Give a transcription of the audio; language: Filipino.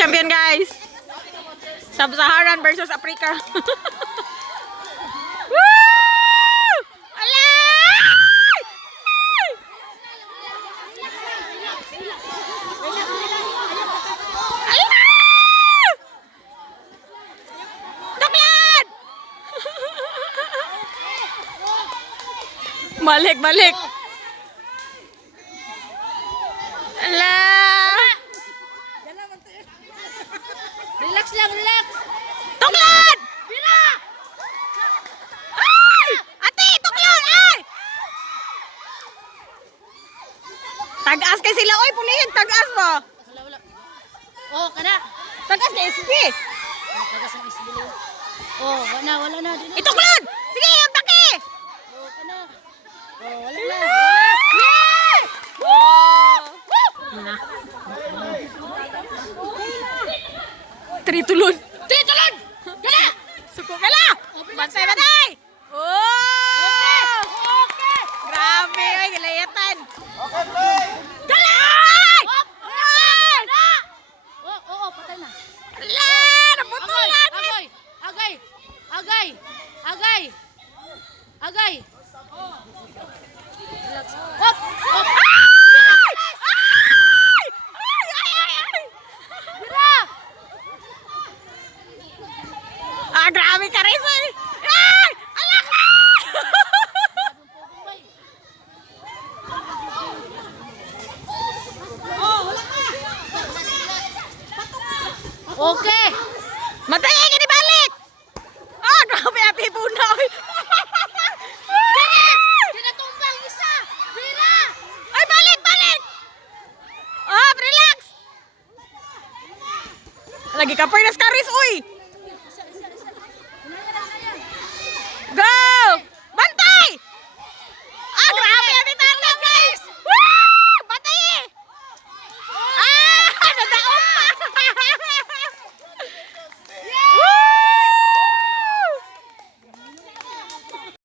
champion, guys. Sub-Saharan versus Africa. Woo! Alay! Alay! Doklan! Balik. Alay! Relax lang, relax. Tuklan! Bila! Ay! Ate, tuklan! Ay! Tag-as kay sila. Oy, pulihin. Tag-as mo. Wala. Oh, kana. Tag-as kay SB. Tagas ang isbilo. Oh, wala na. Ituklan! Sige, yung taki! Oh, kana. Oh, wala na. Yay! Oh! Na. Tritulon. Kana! Suko ka la! Bantay! Oh! Okay. Grabe, ay, gilayatan. Okay, play! Galay! Ay! Oh, patay na. Ala! Naputulan! Agay. Relax. Hop. Ay! Ay! Bila! Grabe ka rin, sir! Ay! Alak! Okay. Matay ka ni balik! Grabe, ati puna! Kinatumbang isa. Bila! Ay, balik! Relax! Lagi ka, Pernas Karis, uy!